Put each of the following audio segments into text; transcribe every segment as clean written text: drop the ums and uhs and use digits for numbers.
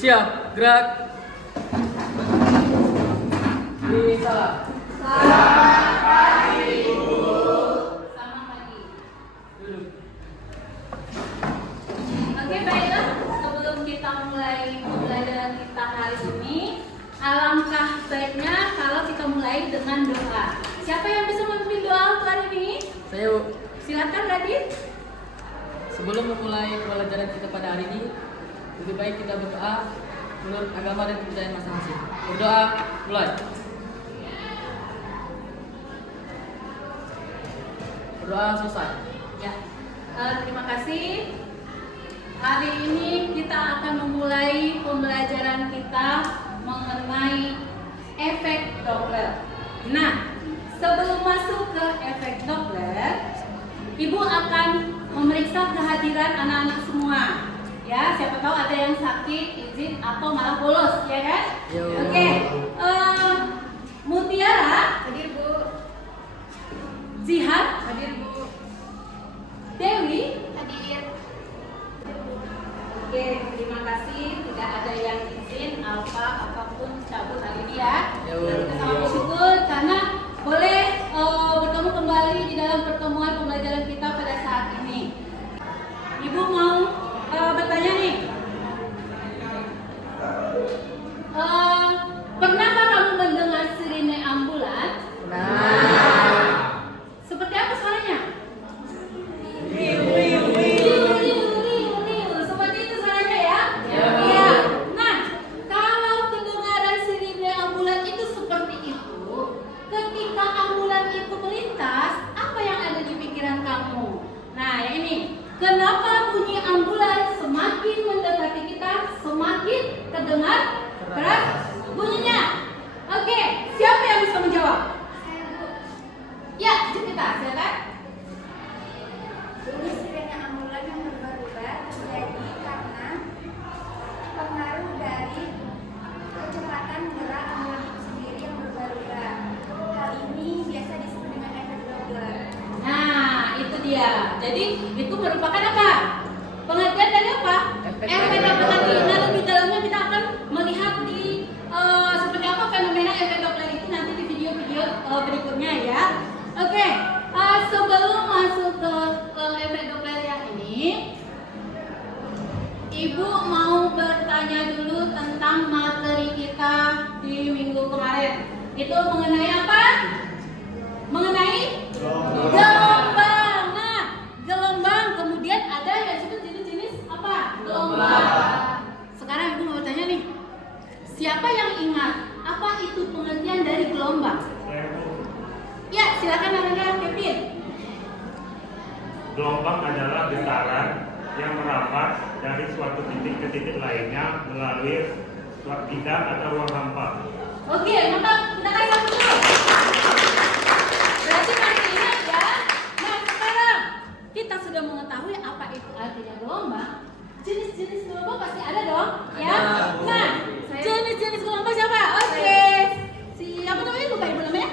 Siap, gerak. Salam. Selamat pagi, Ibu. Selamat pagi. Duduk. Oke, baiklah. Sebelum kita mulai pembelajaran kita hari ini, alangkah baiknya kalau kita mulai dengan doa. Siapa yang bisa memimpin doa untuk hari ini? Saya, Bu. Silakan, Radit. Sebelum memulai pembelajaran kita pada hari ini, lebih baik kita berdoa menurut agama dan kepercayaan masing-masing. Berdoa, mulai. Berdoa selesai. Ya, terima kasih. Hari ini kita akan memulai pembelajaran kita mengenai efek Doppler. Nah, sebelum masuk ke efek Doppler, Ibu akan memeriksa kehadiran anak-anak semua. Ya, siapa tahu ada yang sakit, izin atau malah bolos, ya kan? Yo. Oke. Mutiara, Hadir, Bu. Zihan, Hadir, Bu. Dewi. Hadir. Oke, terima kasih. Tidak ada yang izin apapun cabut hari ini ya. Yo. Kita sangat bersyukur karena boleh bertemu kembali di dalam pertemuan pembelajaran kita pada saat ini. Ibu mau bertanya nih. Pernahkah kamu mendengar sirine ambulan? Seperti apa suaranya? Seperti itu suaranya ya? Iya. Nah, kalau kedengaran sirine ambulan itu seperti itu, ketika ambulan itu melintas, apa yang ada di pikiran kamu? Nah, yang ini. Kenapa bunyi ambulan semakin mendekati kita, semakin terdengar keras bunyinya? Oke, siapa yang bisa menjawab? Ya, Jupita, silakan. Bunyi sirene ambulan yang berubah-ubah terjadi karena pengaruh dari kecepatan gerak ambulan itu sendiri yang berubah-ubah. Hal ini biasa disebut dengan efek Doppler. Nah, itu dia. Jadi, itu merupakan apa? Pengertian dari apa? Efek Doppler tadi. Nah, lebih dalamnya kita akan melihat di seperti apa fenomena efek Doppler itu nanti di video-video berikutnya ya. Oke, sebelum masuk ke efek Doppler yang ini, Ibu mau bertanya dulu tentang materi kita di minggu kemarin. Itu mengenai apa? Mengenai gelombang. Nah, gelombang kemudian ada yang disebut jenis-jenis apa? Gelombang. Sekarang Ibu mau bertanya nih. Siapa yang ingat apa itu pengertian dari gelombang? Ya, silakan namanya Kevin. Gelombang adalah getaran yang merambat dari suatu titik ke titik lainnya melalui bidang atau ruang hampa. Oke, mantap. Kita kasih satu dulu. Berarti masih ingat ya. Nah, sekarang kita sudah mengetahui apa itu artinya gelombang. Jenis-jenis gelombang pasti ada dong, ya. Nah, jenis-jenis gelombang siapa? Oke. Siapa namanya? Lupa ibu namanya?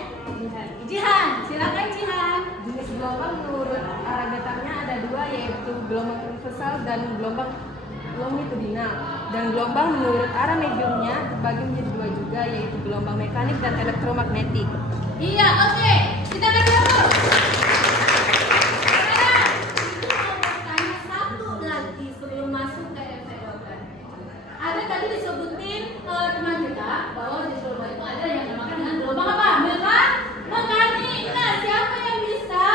Jihan. Silakan Jihan. Jenis gelombang menurut arah getarnya ada dua, yaitu gelombang universal dan gelombang longitudinal. Dan gelombang menurut arah mediumnya terbagi menjadi dua juga, yaitu gelombang mekanik dan elektromagnetik. Iya, oke. Kita kasih dulu. Sekarang, Ibu mau bertanya satu lagi sebelum masuk ke efek Doppler. Ada tadi disebutin teman kita bahwa di gelombang itu ada yang dinamakan dengan gelombang apa? Mekanik. Nah, siapa yang bisa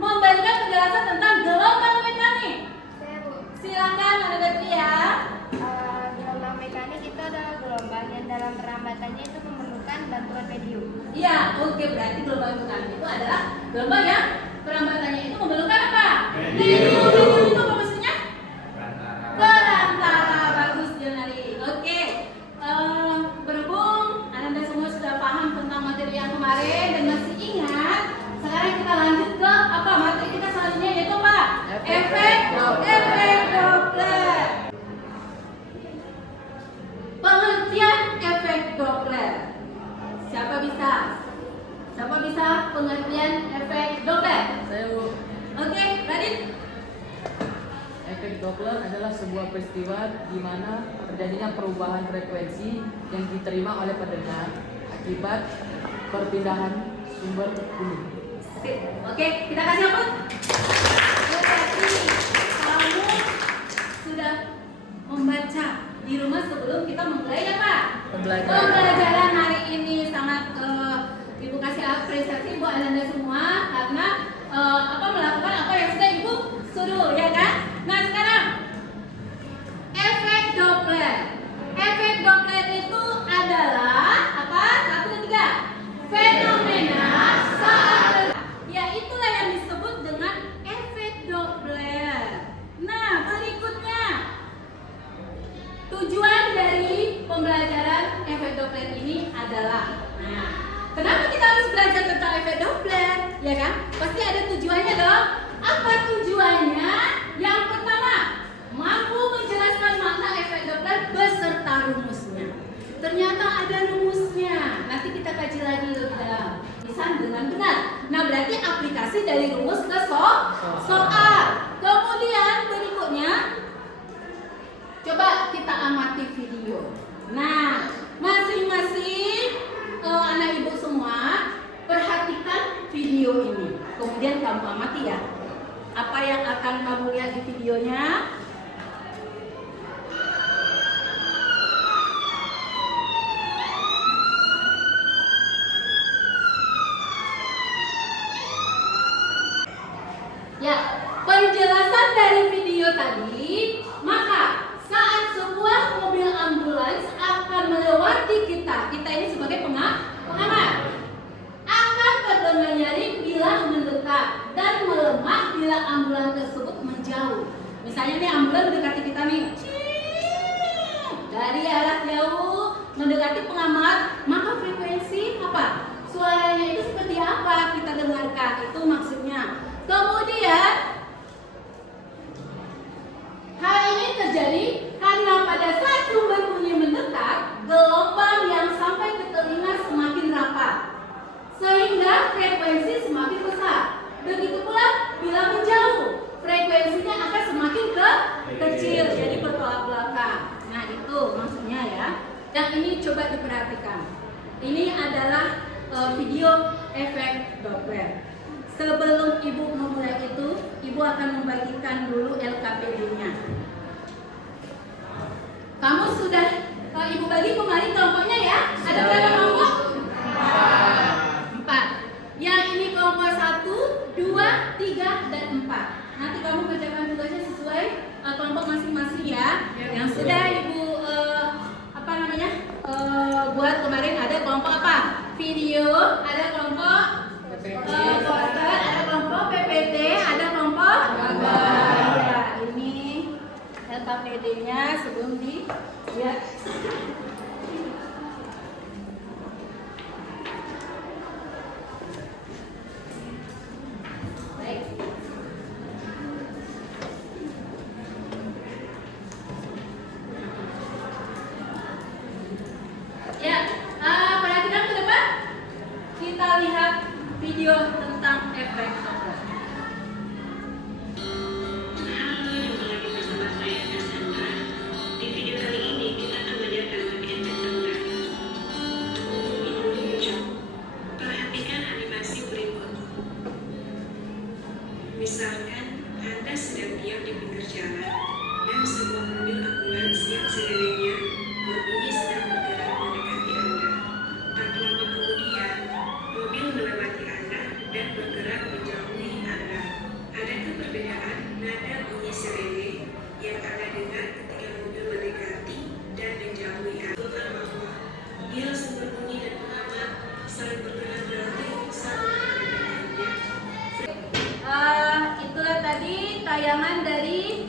memberikan penjelasan tentang gelombang mekanik? Saya, Bu. Silakan, Anda Betri ya. Gelombang mekanik itu adalah gelombang yang dalam perambatannya itu memerlukan bantuan medium. Iya, oke, berarti gelombang mekanik itu adalah gelombang yang perambatannya itu memerlukan apa? Medium. Medium itu apa maksudnya? Perantara. Bagus, Jonari. Oke. Berhubung Anda semua sudah paham tentang materi yang kemarin dan masih ingat, sekarang kita lanjut ke apa? Materi kita selanjutnya yaitu apa? Efek Doppler. Pengertian efek Doppler. Siapa bisa? Siapa bisa pengertian efek Doppler? Saya, Bu. Oke, Radit. Efek Doppler adalah sebuah peristiwa di mana terjadinya perubahan frekuensi yang diterima oleh pendengar akibat perpindahan sumber bumi. Sip. Oke, kita kasih ampun. Berarti kamu sudah membaca di rumah sebelum kita memulai ya Pak? Pembelajaran hari ini sangat Ibu kasih apresiasi buat Anda semua karena melakukan apa yang sudah Ibu suruh ya kan? Nah sekarang efek Doppler. Efek Doppler itu adalah apa? 1, 2, 3. Fenomena saat ya itulah yang disebut dengan efek Doppler. Nah berikutnya tujuan dari pembelajaran efek Doppler ini adalah kenapa kita harus belajar tentang efek Doppler? Ya kan? Pasti ada tujuannya dong. Apa tujuannya? Yang pertama, mampu menjelaskan makna efek Doppler beserta rumusnya. Ternyata ada rumusnya. Nanti kita kaji lagi lebih dalam. Bisa dengan benar. Nah, berarti aplikasi dari rumus ke soal. Kemudian berikutnya, coba kita amati video. Nah, masing-masing anak ibu semua perhatikan video ini. Kemudian kamu amati ya. Apa yang akan kamu lihat di videonya? Ya, penjelasan dari video tadi, maka saat sebuah mobil ambulans akan melewati kita ini sebagai pengamat, akan terdengar nyaring bila mendekat dan melemah bila ambulans tersebut menjauh. Misalnya nih ambulans mendekati kita nih, dari arah jauh mendekati pengamat, maka frekuensi apa? Suaranya itu seperti apa kita dengarkan? Itu maksudnya. Kemudian hal ini terjadi karena pada saat sumber bunyi mendekat, gelombang yang sampai ke telinga semakin rapat, sehingga frekuensi semakin besar. Begitu pula bila menjauh, frekuensinya akan semakin kecil, jadi bertolak belakang. Nah itu maksudnya ya. Yang ini coba diperhatikan. Ini adalah video efek Doppler. Sebelum ibu memulai itu, ibu akan membagikan dulu LKPD-nya. Kamu sudah, ibu bagi kemarin kelompoknya ya? Ada berapa kelompok? 4. Yang ini kelompok 1, 2, 3, dan 4. Nanti kamu kerjakan tugasnya sesuai kelompok masing-masing ya. Yang sudah ibu buat kemarin ada kelompok apa? Video, ada kelompok poster, ada kelompok PPT, ada kelompok gambar. Ya, ini LKPD-nya sebelum dilihat. Baik. Ya, perhatikan ke depan. Kita lihat video tentang efek Doppler. Di video kali ini kita akan belajar tentang efek Doppler. Perhatikan animasi berikut. Misalkan Anda sedang diam di pinggir jalan dan sebuah mobil ambulans yang sirenenya berbunyi sedang bergerak mendekati Anda. Tak lama kemudian, mobil melewati Anda dan bergerak menjauhi Anda. Adakah perbedaan nada bunyi sirene yang Anda dengar ketika mobil mendekati dan menjauhi Anda? Bahwa bila sumber bunyi dan pengamat saling bergerak relatif sama kedengarannya. Itulah tadi tayangan dari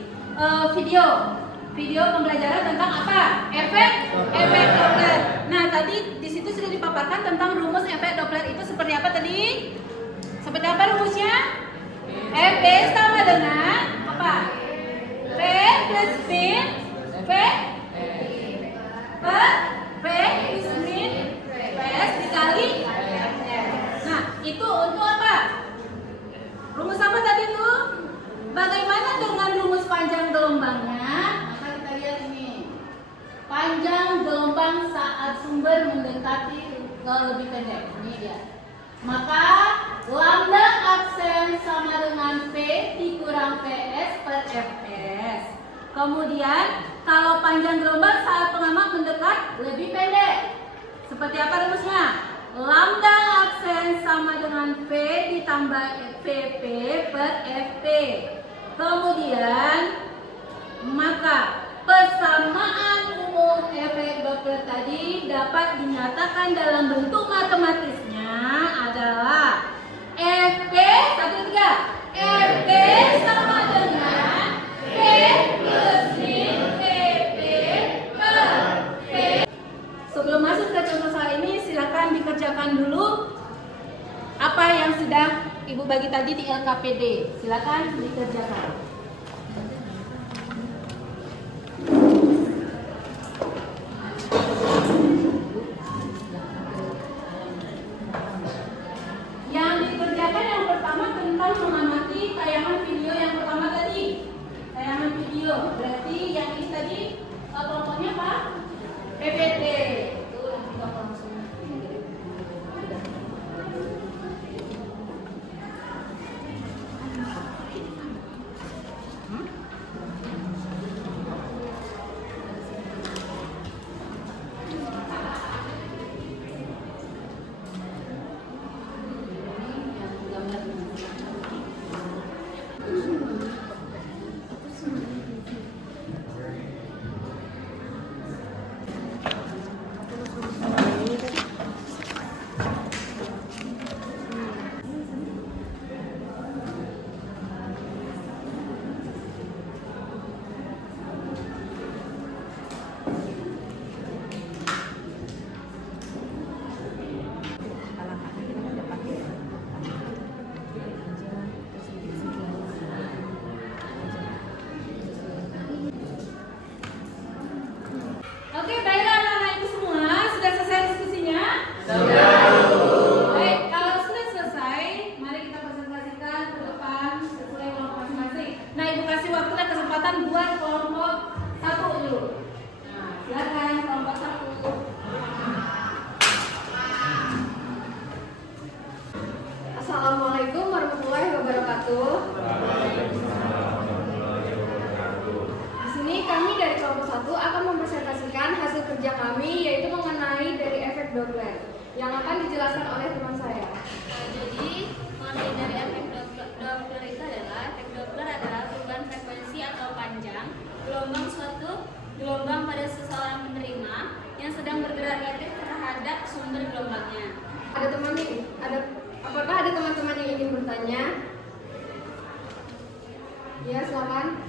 video pembelajaran tentang apa? Efek Doppler. Nah, tadi di situ sudah dipaparkan tentang rumus efek Doppler itu seperti apa tadi? Seperti apa rumusnya? F sama dengan apa? V plus spin V plus spin PS dikali F. Nah, itu untuk apa? Rumus apa tadi tuh? Bagaimana dengan rumus panjang yang VS per Fs. Kemudian kalau panjang gelombang saat pengamat mendekat lebih pendek. Seperti apa rumusnya? Lambda absen sama dengan V ditambah Vp per Fp. Kemudian maka persamaan umum efek Doppler tadi dapat dinyatakan dalam bentuk matematisnya adalah Fp 1, 2, 3. Fp sama dengan V plus min Vp per V. Sebelum masuk ke contoh soal ini, silakan dikerjakan dulu apa yang sudah Ibu bagi tadi di LKPD. Silakan dikerjakan. Yang dikerjakan yang pertama tentang mengamati tayangan video yang pertama tadi. Tayangan video. Berarti yang ini tadi kelompoknya apa? PPT. Tuh, kita langsung. Oke, baiklah anak-anak itu semua. Sudah selesai diskusinya? Baik, kalau sudah selesai, mari kita presentasikan ke depan sesuai kelompok masing-masing. Nah, Ibu kasih waktu dan kesempatan buat kelompok 1 dulu. Nah, silakan kelompok 1. Assalamualaikum warahmatullahi wabarakatuh. Di sini kami dari kelompok 1 akan mempresentasikan hasil kerja kami, yaitu mengenai dari efek Doppler yang akan dijelaskan oleh teman saya. Jadi, materi dari efek Doppler itu adalah efek Doppler adalah perubahan frekuensi atau panjang gelombang suatu gelombang pada seseorang penerima yang sedang bergerak relatif terhadap sumber gelombangnya. Apakah ada teman-teman yang ingin bertanya? Ya, silakan.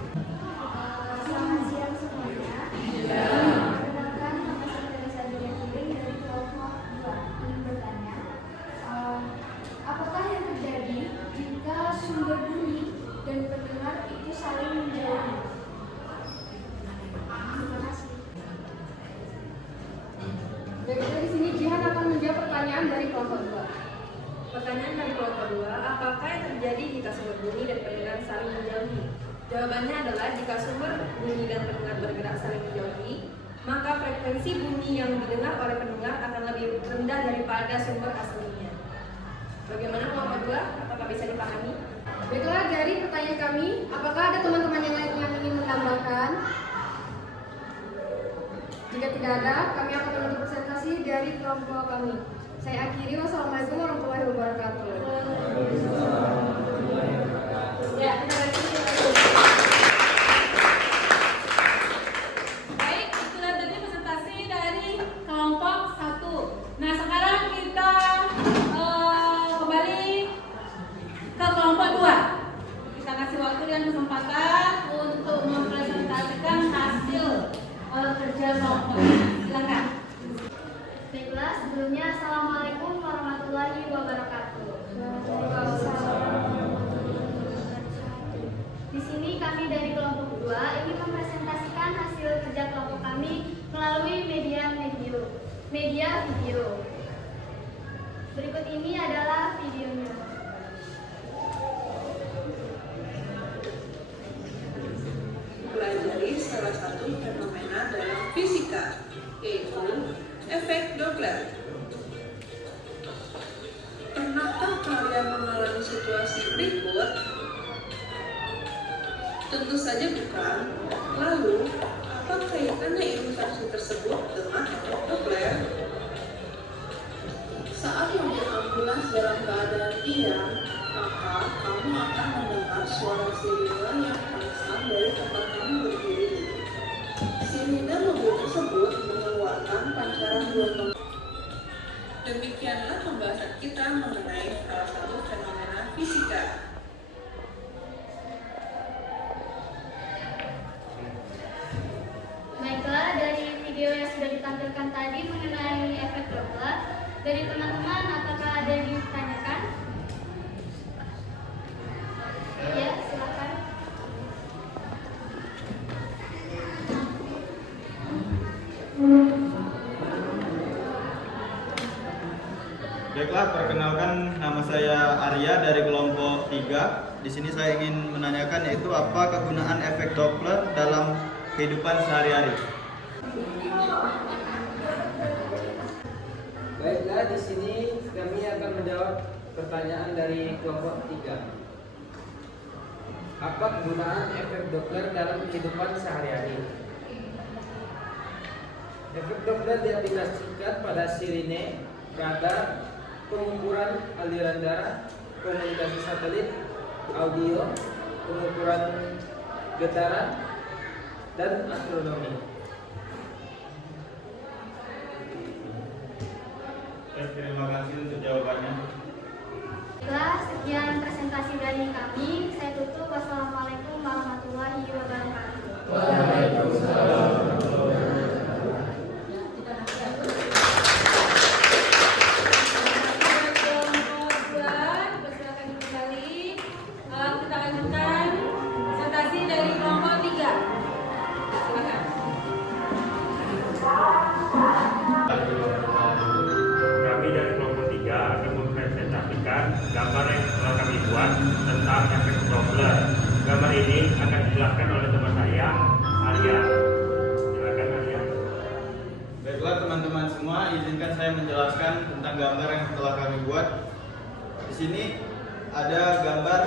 Selamat siang semuanya. Perkenalkan, nama saya Sadria Kiring dari kelompok 2. Ingin bertanya, apakah yang terjadi jika sumber bunyi dan pendengar itu saling menjauhi? Terima kasih. Baiklah, di sini Jihan akan menjawab pertanyaan dari kelompok 2. Pertanyaan dari kelompok 2, apakah yang terjadi jika sumber bunyi dan pendengar saling menjauhi? Jawabannya adalah jika sumber bunyi dan pendengar bergerak saling menjauhi, maka frekuensi bunyi yang didengar oleh pendengar akan lebih rendah daripada sumber aslinya. Bagaimana kelompok 2? Apakah bisa dipahami? Baiklah, dari pertanyaan kami, apakah ada teman-teman yang lain yang ingin menambahkan? Jika tidak ada, kami akan menutup presentasi dari kelompok kami. Saya akhiri, wassalamualaikum warahmatullahi wabarakatuh. Ya, terima kasih. Baik, itulah tadi presentasi dari kelompok 1. Nah, sekarang kita kembali ke kelompok 2. Kita kasih waktu dan kesempatan untuk mempresentasikan hasil kerja kelompok. Silakan. Baiklah, sebelumnya Assalamualaikum warahmatullahi wabarakatuh. Di sini kami dari kelompok 2 ingin mempresentasikan hasil kerja kelompok kami melalui media video. Berikut ini adalah videonya. Pelajari salah satu fenomena dalam fisika, yaitu efek Doppler. Pernahkah kalian mengalami situasi berikut? Tentu saja bukan. Lalu, apa kaitannya infeksi tersebut dengan efek Doppler? Saat mobil ambulans dalam keadaan diam, maka kamu akan mendengar suara sirine yang konstan dari tempat kamu berdiri. Sirine mobil tersebut mengeluarkan pancaran gelombang. Demikianlah pembahasan kita mengenai salah satu fenomena fisika. Baiklah, dari video yang sudah ditampilkan tadi mengenai efek Doppler, dari teman-teman apakah ada yang ditanyakan? Ya, silakan. Baiklah, perkenalkan nama saya Arya dari kelompok 3. Di sini saya ingin menanyakan yaitu apa kegunaan efek Doppler dalam kehidupan sehari-hari. Baiklah, di sini kami akan menjawab pertanyaan dari kelompok 3. Apa kegunaan efek Doppler dalam kehidupan sehari-hari? Efek Doppler diaplikasikan pada sirine, radar, pengukuran aliran darah, komunikasi satelit, audio, pengukuran getaran, dan astronomi. Terima kasih untuk jawabannya. Baiklah, sekian presentasi dari kami. Saya tutup. Wassalamualaikum warahmatullahi wabarakatuh. Waalaikumsalam. Kami dari kelompok 3 akan mempresentasikan gambar yang telah kami buat tentang efek Doppler. Gambar ini akan dijelaskan oleh teman saya, Arya. Silakan Arya. Baiklah teman-teman semua, izinkan saya menjelaskan tentang gambar yang telah kami buat. Di sini ada gambar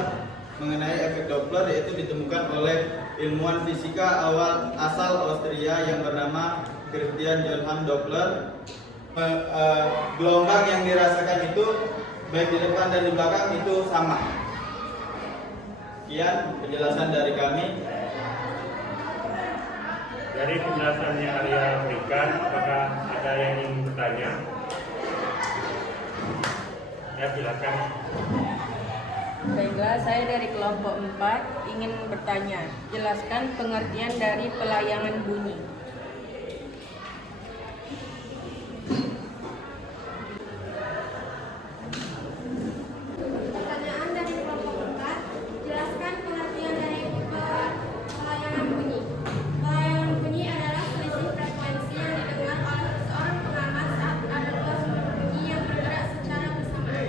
mengenai efek Doppler, yaitu ditemukan oleh ilmuwan fisika asal Austria yang bernama Christian Johann Doppler. Gelombang yang dirasakan itu baik di depan dan di belakang itu sama. Sekian penjelasan dari kami. Dari penjelasannya Arya berikan, apakah ada yang ingin bertanya? Ya, silakan. Baiklah, saya dari kelompok 4 ingin bertanya. Jelaskan pengertian dari pelayangan bunyi. Pertanyaan dari kelompok 4. Jelaskan pengertian dari pelayangan bunyi. Pelayangan bunyi adalah selisih frekuensi yang didengar oleh seorang pengamat saat ada dua sumber bunyi yang bergerak secara bersamaan.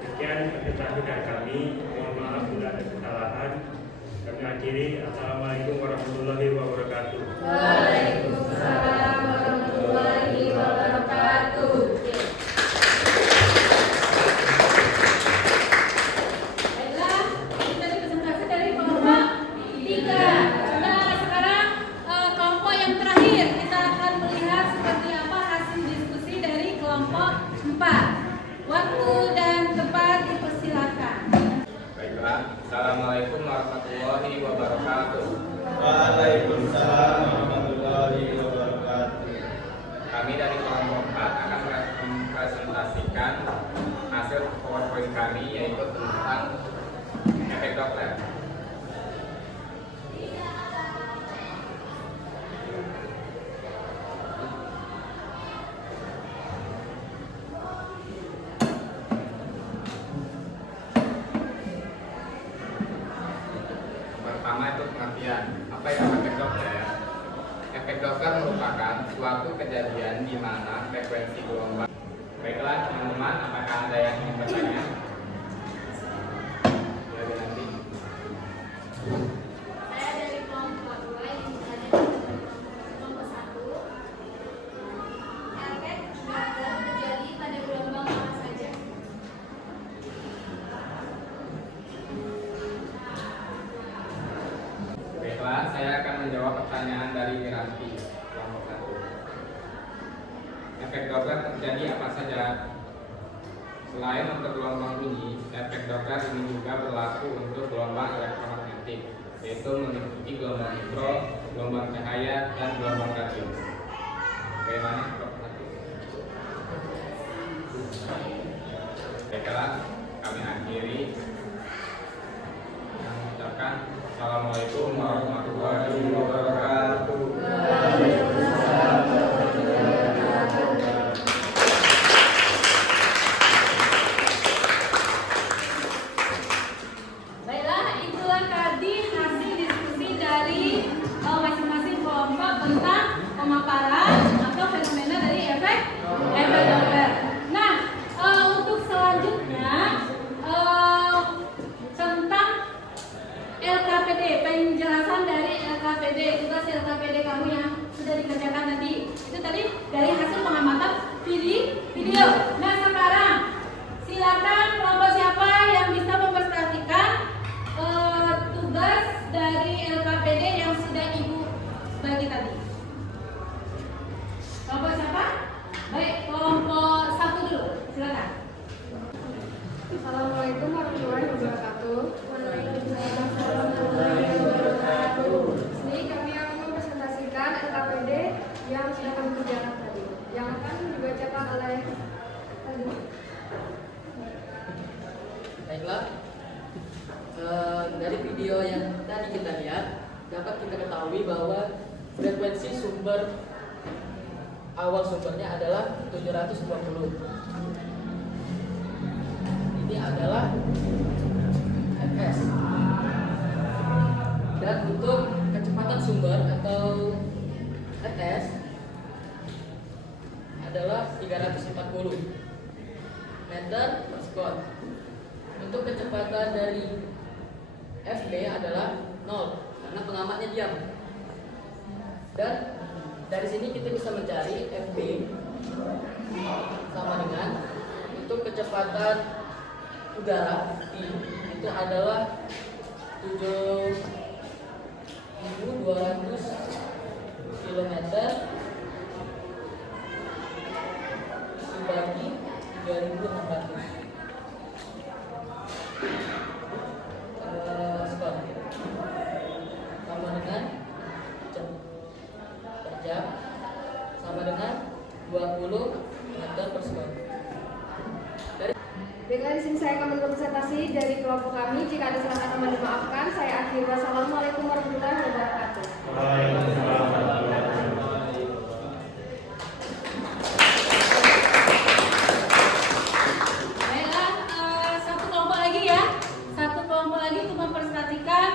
Sekian presentasi dari kami. Mohon maaf bila ada kesalahan. Kami akhiri. Assalamualaikum warahmatullahi wabarakatuh. Waalaikumsalam warahmatullahi wabarakatuh. Baiklah, ini tadi presentasi dari kelompok 3. Nah, sekarang kelompok yang terakhir kita akan melihat seperti apa hasil diskusi dari kelompok 4. Waktu dan tempat dipersilakan. Baiklah, Assalamualaikum warahmatullahi wabarakatuh. Waalaikumsalam warahmatullahi wabarakatuh. Kami dari kelompok 4 akan mempresentasikan hasil PowerPoint kami, yaitu tentang efek Doppler. Pertama itu pengertian. Apa itu efek Doppler? Efek Doppler merupakan suatu kejadian di mana frekuensi gelombang. Baiklah teman-teman, apakah ada yang ingin bertanya? Ya, nanti. menjawab pertanyaan dari Wiranti, kelompok 1. Efek Doppler terjadi apa saja? Selain untuk gelombang bunyi, efek Doppler ini juga berlaku untuk gelombang elektromagnetik, yaitu meliputi gelombang mikro, gelombang cahaya, dan gelombang radio. Bagaimana kelompok 1? Baiklah, kami akhiri dengan mengucapkan Assalamualaikum warahmatullahi wabarakatuh. Baiklah, itulah tadi hasil diskusi dari masing-masing kelompok tentang pemaparan atau fenomena dari efek Doppler. Nah, untuk selanjutnya tentang LKPD, penjelasan dari LKPD, tugas LKPD kamu yang sudah dikerjakan tadi. Itu tadi dari hasil pengamatan video. Nah, sekarang silakan kelompok siapa yang bisa memperhatikan tugas dari LKPD yang sudah Ibu bagi tadi. Kelompok siapa? Baik, kelompok 1 dulu. Silakan. Assalamualaikum warahmatullahi wabarakatuh. Di sini kami akan mempresentasikan LKPD yang sudah kami kerjakan tadi, yang akan dibacakan oleh Baiklah, dari video yang tadi kita lihat dapat kita ketahui bahwa frekuensi awal sumbernya adalah 720. Ini adalah Fs. Dan untuk kecepatan sumber atau Fs adalah 340 meter per sekon. Untuk kecepatan dari Fb adalah 0 karena pengamatnya diam. Dan dari sini kita bisa mencari Fb sama dengan untuk kecepatan udara itu adalah 7.200 km dibagi 3.600 skor sama dengan jam per jam sama dengan 20 meter per sekon. Baiklah, di sini saya akan berpresentasi dari kelompok kami. Jika ada salah kata mohon dimaafkan. Saya akhiri. Wassalamualaikum warahmatullahi wabarakatuh. Baiklah, satu kelompok lagi ya. Satu kelompok lagi untuk mempresentasikan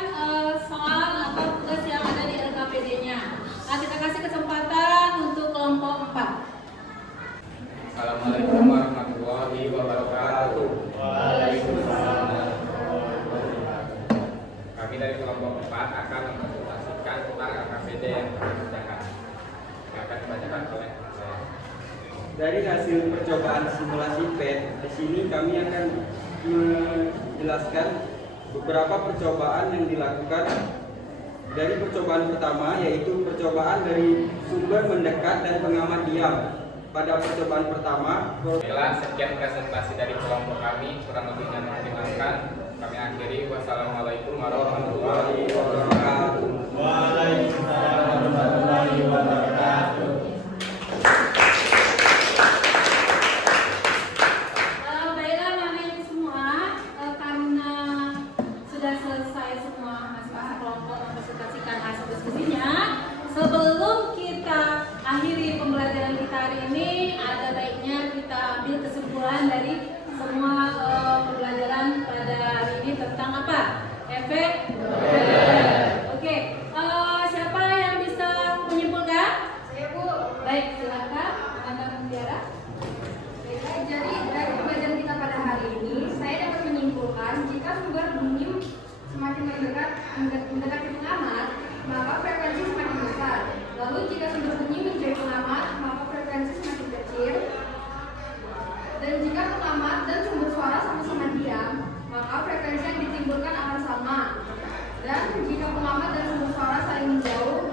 soal atau tugas yang ada di LKPD-nya. Nah, kita kasih kesempatan untuk kelompok 4. Assalamualaikum warahmatullahi wabarakatuh. Kami dari kelompok 4 akan mempresentasikan tentang LKPD yang dikerjakan. Yang akan dibacakan oleh saya. Dari hasil percobaan simulasi PET, di sini kami akan menjelaskan beberapa percobaan yang dilakukan. Dari percobaan pertama yaitu percobaan dari sumber mendekat dan pengamat diam. Pada percobaan pertama, Baiklah, sekian presentasi dari kelompok kami. Kurang lebihnya mohon dimaafkan. Kami akhiri. Wassalamualaikum warahmatullahi wabarakatuh. Waalaikumsalam warahmatullahi wabarakatuh. Baiklah, Mami semua, karena sudah selesai semua masing-masing kelompok mempresentasikan hasil diskusinya. Sebelum kita akhiri pembelajaran kita hari ini, ada baiknya kita ambil kesimpulan dari semua pembelajaran pada hari ini tentang apa? Efek Doppler. Oke, siapa yang bisa menyimpulkan? Saya, Bu. Baik, silakan Anda Mutiara. Baiklah, jadi dari pembelajaran kita pada hari ini, saya dapat menyimpulkan jika sumber bunyi semakin mendekati pengamat, maka frekuensi semakin besar. Lalu jika sumber bunyi menjauhi pengamat, maka frekuensi semakin kecil. Dan jika pengamat dan sumber suara sama-sama diam, maka frekuensi yang ditimbulkan akan sama. Dan jika pengamat dan sumber suara saling menjauh,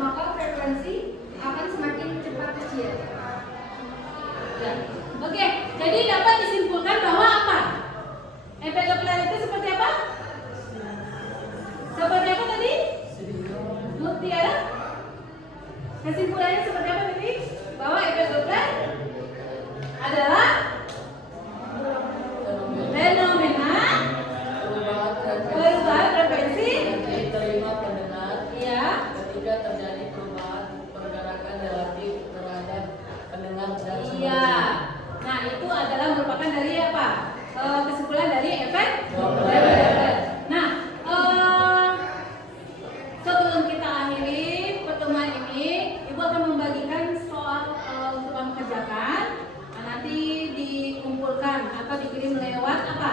adalah merupakan dari apa? Kesimpulan dari efek Doppler. Nah, sebelum kita akhiri pertemuan ini, Ibu akan membagikan soal untuk kamu kerjakan. Nah, nanti dikumpulkan atau dikirim lewat apa?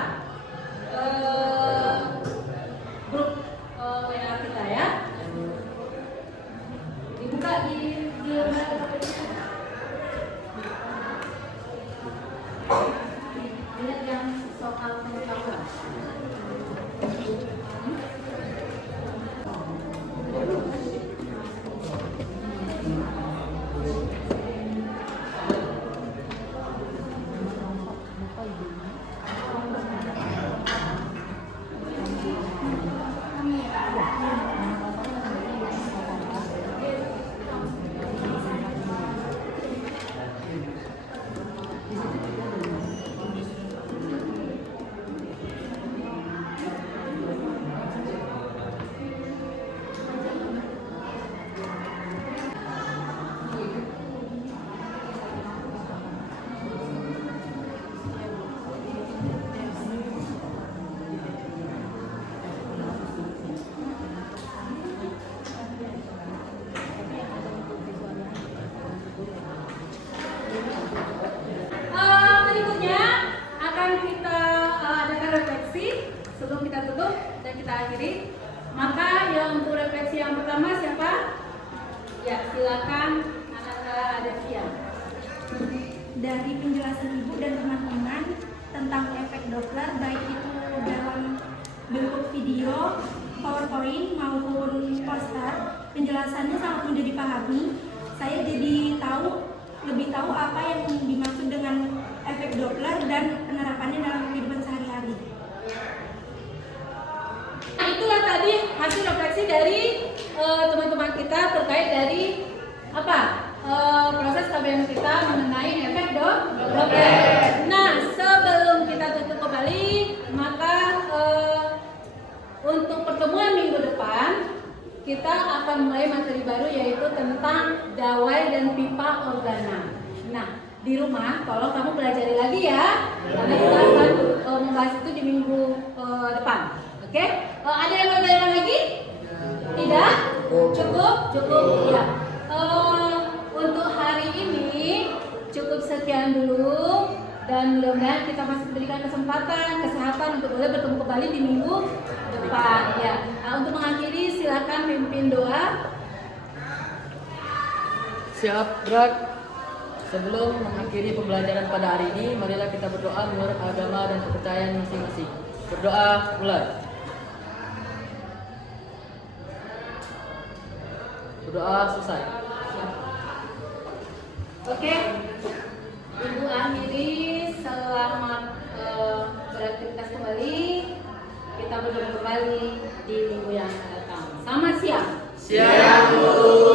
Grup WA kita ya. Dibuka di lihat yang soal pengetahuan. Berikutnya akan kita adakan refleksi sebelum kita tutup dan kita akhiri. Maka yang untuk refleksi yang pertama siapa? Ya, silakan Ananda Adevia. Dari penjelasan Ibu dan teman-teman tentang efek Doppler, baik itu dalam bentuk video, PowerPoint maupun poster, penjelasannya sangat mudah dipahami. Saya jadi lebih tahu apa yang dimaksud dengan efek Doppler dan penerapannya dalam kehidupan sehari-hari. Nah, itulah tadi hasil refleksi dari teman-teman kita terkait dari apa? Proses KBM kita mengenai efek Doppler. Nah, sebelum kita tutup kembali, maka untuk pertemuan minggu depan kita akan mulai materi baru yaitu tentang dawai dan pipa organa. Nah, di rumah tolong kamu pelajari lagi ya, karena kita akan membahas itu di minggu depan. Oke? Ada yang mau tanya lagi? Tidak? Cukup? Ya. Untuk hari ini cukup sekian dulu dan mudah-mudahan kita masih diberikan kesehatan untuk boleh bertemu kembali di minggu depan ya. Untuk mengakhiri silakan pimpin doa. Siap, gerak. Sebelum mengakhiri pembelajaran pada hari ini, marilah kita berdoa menurut agama dan kepercayaan masing-masing. Berdoa, mulai. Berdoa selesai. Oke, Ibu akhiri, selamat beraktivitas kembali. Kita bertemu kembali di minggu yang akan datang. Selamat siang. Siap, Bu.